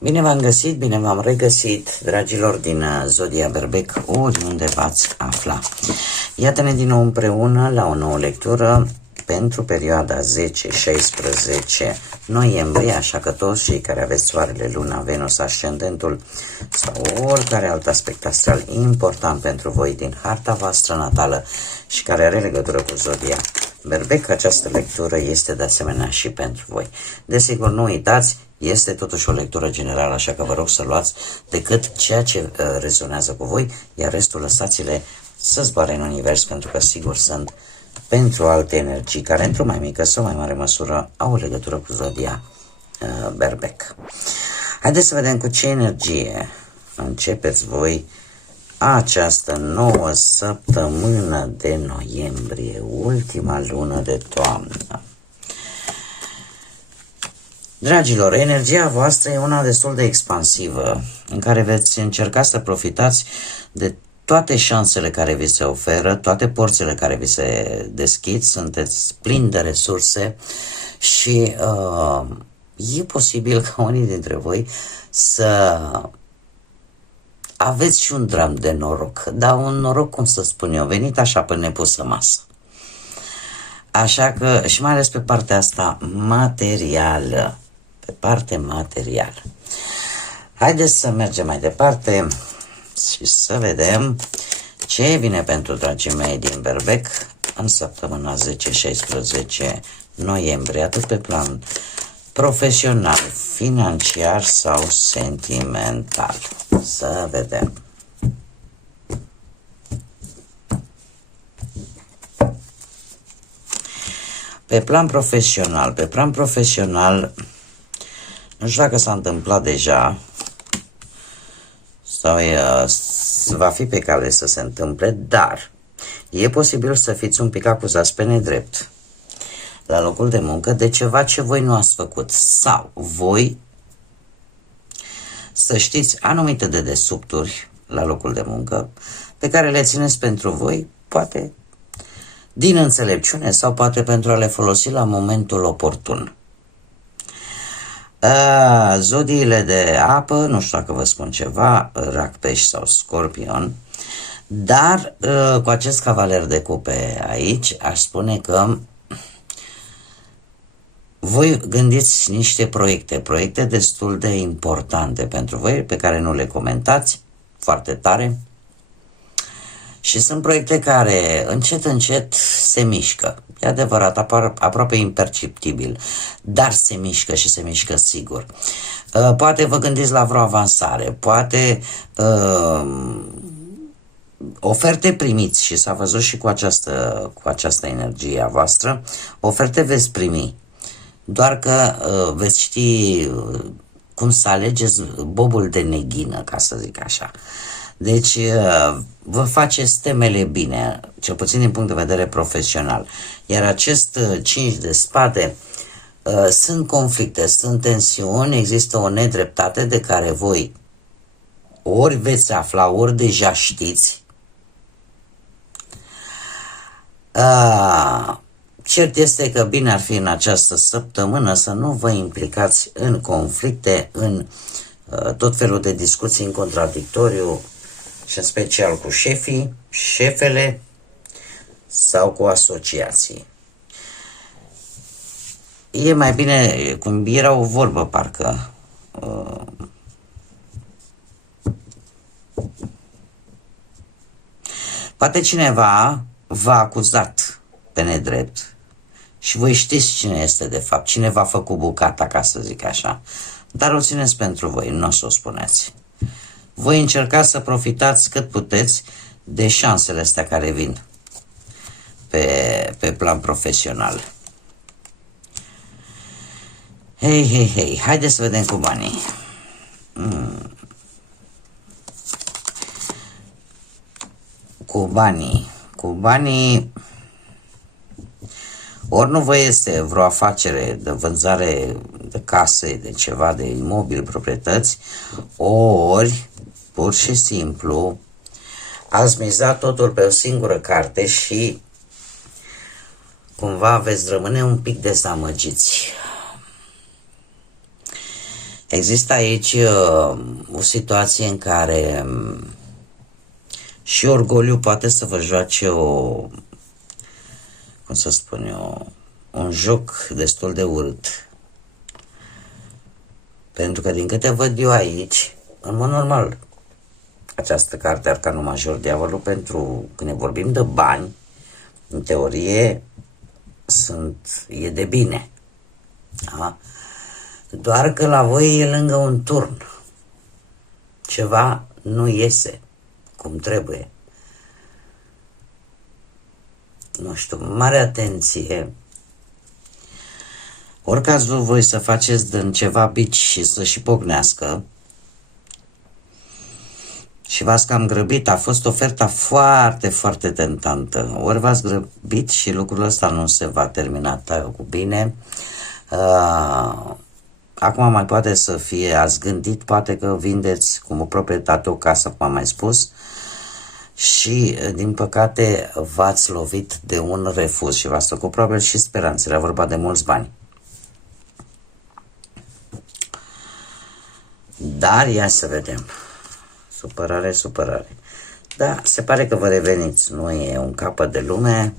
Bine v-am găsit, bine v-am regăsit, dragilor din Zodia Berbec, oriunde v-ați afla. Iată-ne din nou împreună la o nouă lectură pentru perioada 10-16 noiembrie, așa că toți cei care aveți Soarele, Luna, Venus, Ascendentul sau oricare alt aspect astral important pentru voi din harta voastră natală și care are legătură cu Zodia Berbec, această lectură este de asemenea și pentru voi. Desigur, nu uitați, este totuși o lectură generală, așa că vă rog să luați decât ceea ce rezonează cu voi, iar restul lăsați-le să zboare în univers, pentru că sigur sunt pentru alte energii care într-o mai mică sau mai mare măsură au o legătură cu Zodia Berbec. Haideți să vedem cu ce energie începeți voi această nouă săptămână de noiembrie, ultima lună de toamnă. Dragilor, energia voastră e una destul de expansivă, în care veți încerca să profitați de toate șansele care vi se oferă, toate porțile care vi se deschid, sunteți plini de resurse și e posibil ca unii dintre voi să aveți și un dram de noroc, dar un noroc, cum să spun eu, venit așa pe nepusă masă. Așa că, și mai ales pe partea asta materială, pe parte materială. Haideți să mergem mai departe și să vedem ce vine pentru dragii mei din Berbec în săptămâna 10-16 noiembrie, atât pe plan profesional, financiar sau sentimental. Să vedem. Pe plan profesional, nu știu dacă s-a întâmplat deja sau va fi pe cale să se întâmple, dar e posibil să fiți un pic acuzați pe nedrept la locul de muncă de ceva ce voi nu ați făcut, sau voi să știți anumite dedesubturi la locul de muncă pe care le țineți pentru voi, poate din înțelepciune sau poate pentru a le folosi la momentul oportun. Zodiile de apă, nu știu dacă vă spun ceva, Rac, Pești sau Scorpion, dar cu acest cavaler de cupe aici aș spune că voi gândiți niște proiecte destul de importante pentru voi, pe care nu le comentați foarte tare. Și sunt proiecte care încet se mișcă. E adevărat, apar aproape imperceptibil, dar se mișcă și se mișcă sigur. Poate vă gândiți la vreo avansare, poate oferte primiți și s-a văzut și cu această energie a voastră, oferte veți primi. Doar că veți ști cum să alegeți bobul de neghină, ca să zic așa. Deci vă faceți temele bine, cel puțin din punct de vedere profesional. Iar acest 5 de spade, sunt conflicte, sunt tensiuni, există o nedreptate de care voi ori veți afla, ori deja știți. Cert este că bine ar fi în această săptămână să nu vă implicați în conflicte, în tot felul de discuții în contradictoriu, și în special cu șefii, șefele sau cu asociații. E mai bine, cum era o vorbă parcă, poate cineva v-a acuzat pe nedrept și voi știți cine este de fapt, cine v-a făcut bucata, ca să zic așa, dar o țineți pentru voi, nu o să o spuneți. Voi încercați să profitați cât puteți de șansele astea care vin pe plan profesional. Hei, haideți să vedem cu banii. Cu banii, ori nu vă este vreo afacere de vânzare de case, de ceva, de imobil, proprietăți, ori pur și simplu ați mizat totul pe o singură carte și cumva veți rămâne un pic dezamăgiți. Există aici o situație în care și orgoliu poate să vă joace cum să spun eu, un joc destul de urât. Pentru că din câte văd eu aici, în mod normal, această carte Arcanul Major, Diavolul, pentru când ne vorbim de bani, în teorie e de bine. Da? Doar că la voi e lângă un turn. Ceva nu iese cum trebuie. Nu știu, mare atenție. Oricați voi să faceți din ceva bici și să și pocnească și v-ați cam grăbit, a fost oferta foarte, foarte tentantă. Ori v-ați grăbit și lucrul ăsta nu se va termina cu bine. Acum mai poate să fie, ați gândit, poate că vindeți cum o proprietate o casă, cum am mai spus, și din păcate v-ați lovit de un refuz și v-ați făcut probabil și speranțele, era vorba de mulți bani. Dar ia să vedem. Supărare, supărare. Da, se pare că vă reveniți, nu e un capăt de lume.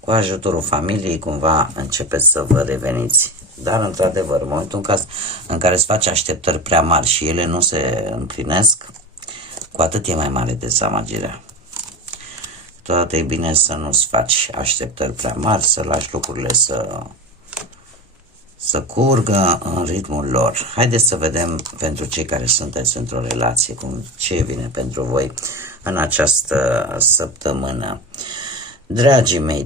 Cu ajutorul familiei cumva începeți să vă reveniți. Dar într-adevăr, în momentul în care îți faci așteptări prea mari și ele nu se împlinesc, cu atât e mai mare dezamăgirea. Totodată e bine să nu-ți faci așteptări prea mari, să lași lucrurile să curgă în ritmul lor. Haideți să vedem pentru cei care sunteți într-o relație, ce vine pentru voi în această săptămână. Dragii mei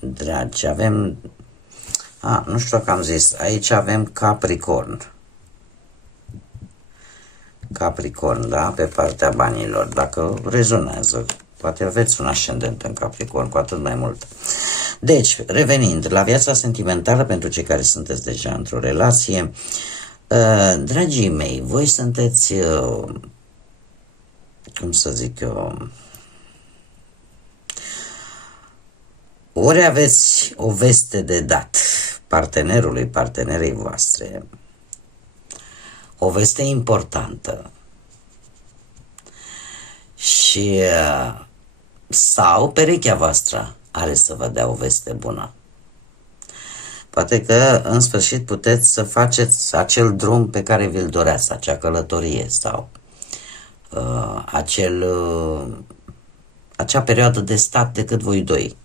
dragi, avem, nu știu dacă am zis, aici avem Capricorn. Capricorn, da, pe partea banilor, dacă rezonează. Poate aveți un ascendent în Capricorn, cu atât mai mult. Deci, revenind la viața sentimentală, pentru cei care sunteți deja într-o relație, dragii mei, voi sunteți, cum să zic eu, ori aveți o veste de dat partenerului, partenerei voastre, o veste importantă și sau perechea voastră are să vă dea o veste bună. Poate că în sfârșit puteți să faceți acel drum pe care vi-l doreați, acea călătorie sau acea perioadă de stat decât voi doi.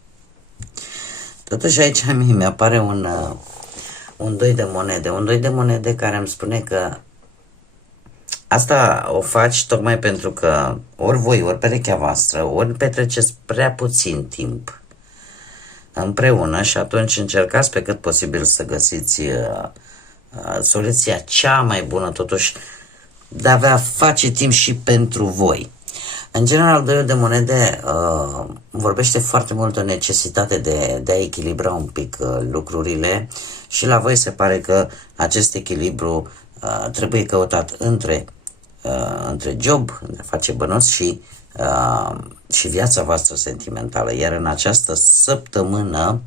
Totuși aici mi apare un doi de monede, un doi de monede care îmi spune că asta o faci tocmai pentru că ori voi, ori perechea voastră, ori petreceți prea puțin timp împreună și atunci încercați pe cât posibil să găsiți soluția cea mai bună totuși de a face timp și pentru voi. În general, doiul de monede vorbește foarte mult de necesitate de a echilibra un pic lucrurile și la voi se pare că acest echilibru trebuie căutat între job, de a face bănuți și viața voastră sentimentală. Iar în această săptămână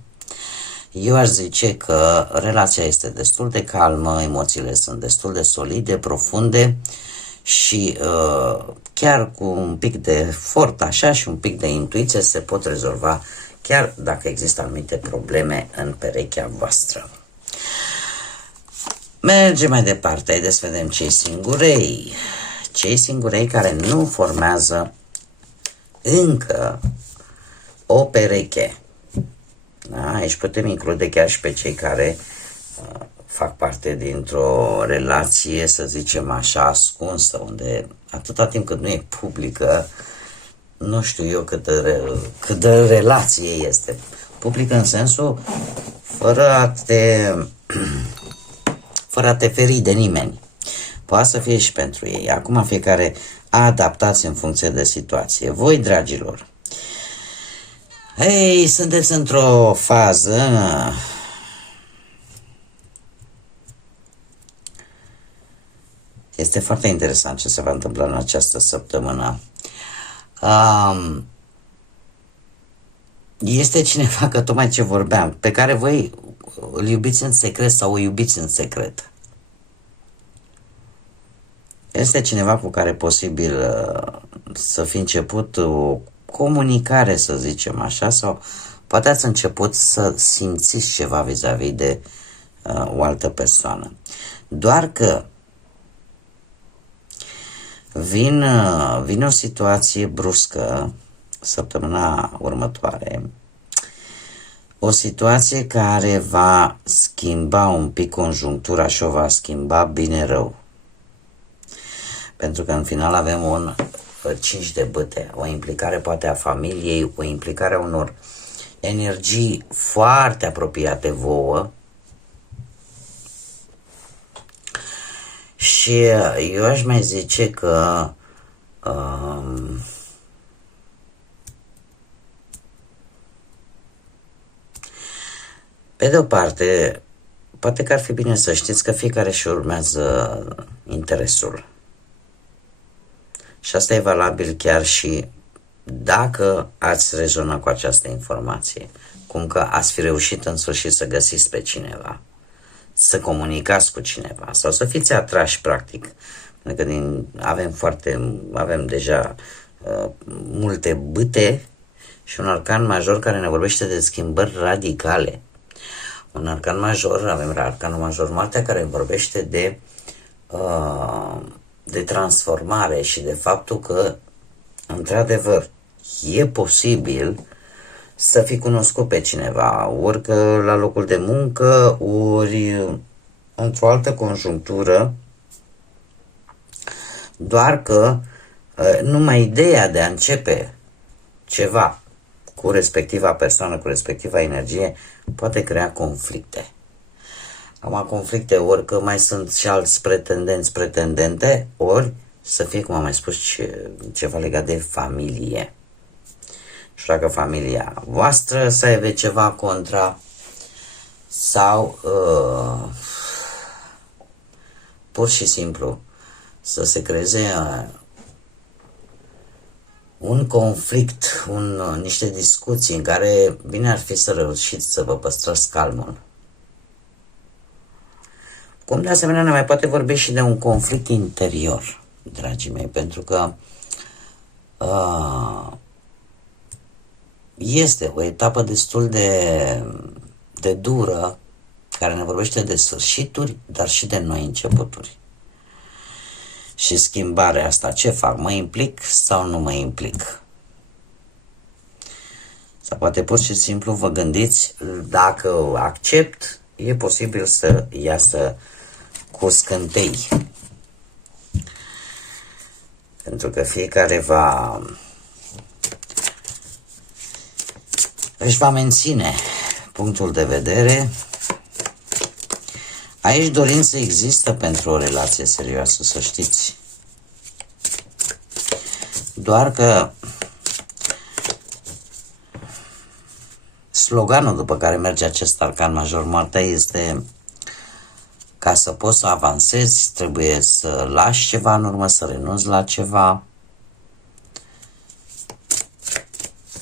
eu aș zice că relația este destul de calmă, emoțiile sunt destul de solide, profunde și chiar cu un pic de efort așa și un pic de intuiție se pot rezolva chiar dacă există anumite probleme în perechea voastră. Mergem mai departe, haideți să vedem cei singurei. Cei singurei care nu formează încă o pereche. Da? Aici putem include chiar și pe cei care fac parte dintr-o relație, să zicem așa, ascunsă, unde atâta timp cât nu e publică, nu știu eu cât de relație este. Publică în sensul fără a te feri de nimeni. Poate să fie și pentru ei. Acum fiecare adaptați în funcție de situație. Voi, dragilor, sunteți într-o fază este foarte interesant ce se va întâmpla în această săptămână. Este cineva, că tocmai ce vorbeam, pe care voi îl iubiți în secret sau o iubiți în secret. Este cineva cu care posibil să fi început o comunicare, să zicem așa, sau poate ați început să simțiți ceva vis-a-vis de o altă persoană. Doar că vine o situație bruscă săptămâna următoare, o situație care va schimba un pic conjunctura și o va schimba bine rău. Pentru că în final avem un 5 de bâte, o implicare poate a familiei, o implicare a unor energii foarte apropiate vouă. Și eu aș mai zice că pe de o parte, poate că ar fi bine să știți că fiecare și urmează interesul. Și asta e valabil chiar și dacă ați rezonat cu această informație, cum că ați fi reușit în sfârșit să găsiți pe cineva, să comunicați cu cineva sau să fiți atrași practic. Pentru că avem deja multe bâte și un arcan major care ne vorbește de schimbări radicale. Un arcan major, avem arcanul major Moartea, care vorbește de transformare și de faptul că, într-adevăr, e posibil să fi cunoscut pe cineva, ori că la locul de muncă, ori într-o altă conjunctură, doar că numai ideea de a începe ceva cu respectiva persoană, cu respectiva energie, poate crea conflicte. Acum, conflicte ori că mai sunt și alți pretendente, ori să fie, cum am mai spus, ceva legat de familie. Și dacă familia voastră să aibă ceva contra sau pur și simplu să se creeze un conflict, niște discuții în care bine ar fi să reușiți să vă păstrați calmul. Cum de asemenea ne mai poate vorbi și de un conflict interior, dragii mei, pentru că este o etapă destul de dură, care ne vorbește de sfârșituri, dar și de noi începuturi. Și schimbarea asta, ce fac? Mă implic sau nu mă implic? Sau poate pur și simplu vă gândiți, dacă accept, e posibil să iasă cu scântei. Pentru că fiecare își va menține punctul de vedere. Aici dorință există pentru o relație serioasă, să știți. Doar că sloganul după care merge acest arcan major Moartea este: ca să poți să avansezi, trebuie să lași ceva în urmă, să renunți la ceva.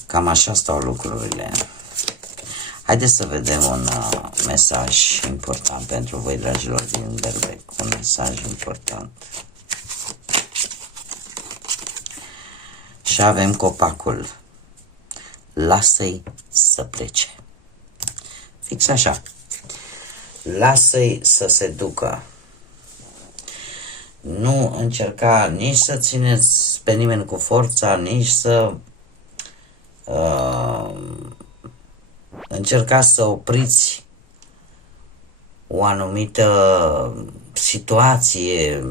Cam așa stau lucrurile. Haideți să vedem un mesaj important pentru voi, dragilor din Berbec. Un mesaj important. Și avem copacul. Lasă-i să plece. Fix așa. Lasă-i să se ducă. Nu încerca nici să țineți pe nimeni cu forța, nici să încercați să opriți o anumită situație,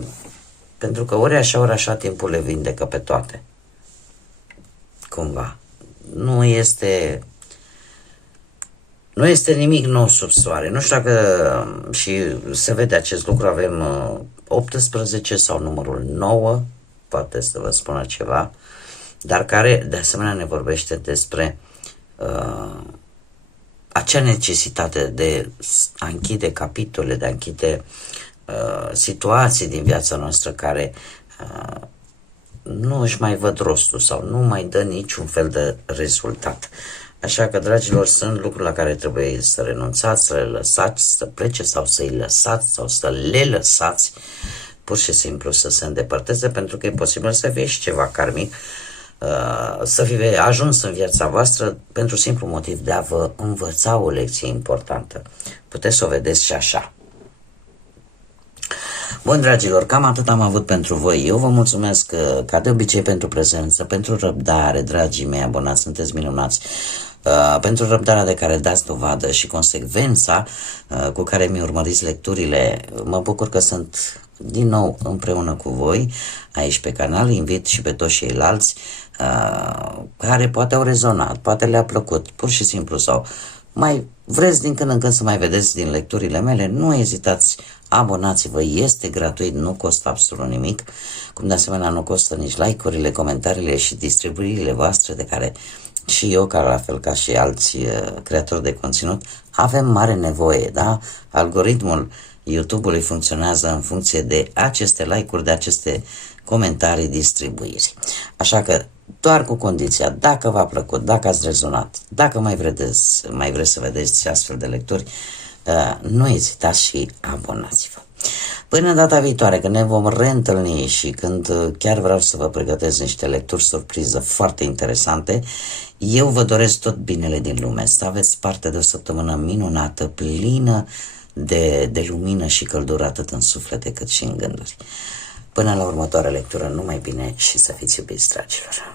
pentru că ori așa timpul le vindecă pe toate. Cumva. Nu este nimic nou sub soare. Nu știu dacă și se vede acest lucru, avem 18 sau numărul 9, poate să vă spună ceva, dar care de asemenea ne vorbește despre acea necesitate de a închide capitole, de a închide situații din viața noastră care nu își mai văd rostul sau nu mai dă niciun fel de rezultat. Așa că, dragilor, sunt lucruri la care trebuie să renunțați, să le lăsați să plece sau să-i lăsați sau să le lăsați, pur și simplu să se îndepărteze, pentru că e posibil să fie și ceva karmic, să fie ajuns în viața voastră pentru simplu motiv de a vă învăța o lecție importantă. Puteți să o vedeți și așa. Bun, dragilor, cam atât am avut pentru voi. Eu vă mulțumesc ca de obicei pentru prezență, pentru răbdare, dragii mei abonați, sunteți minunați, pentru răbdarea de care dați dovadă și consecvența cu care mi urmăriți lecturile. Mă bucur că sunt din nou împreună cu voi aici pe canal. Invit și pe toți ceilalți care poate au rezonat, poate le-a plăcut, pur și simplu, sau mai vreți din când în când să mai vedeți din lecturile mele, nu ezitați, abonați-vă, este gratuit, nu costă absolut nimic, cum de asemenea nu costă nici like-urile, comentariile și distribuirile voastre, de care și eu, ca la fel ca și alți creatori de conținut, avem mare nevoie, da? Algoritmul YouTube-ului funcționează în funcție de aceste like-uri, de aceste comentarii, distribuiri. Așa că doar cu condiția, dacă v-a plăcut, dacă ați rezonat, dacă mai vreți să vedeți astfel de lecturi, nu ezitați și abonați-vă. Până data viitoare, când ne vom reîntâlni și când chiar vreau să vă pregătesc niște lecturi surpriză foarte interesante, eu vă doresc tot binele din lume, să aveți parte de o săptămână minunată, plină de lumină și căldură, atât în suflete cât și în gânduri. Până la următoarea lectură, numai bine și să fiți iubiți, dragilor!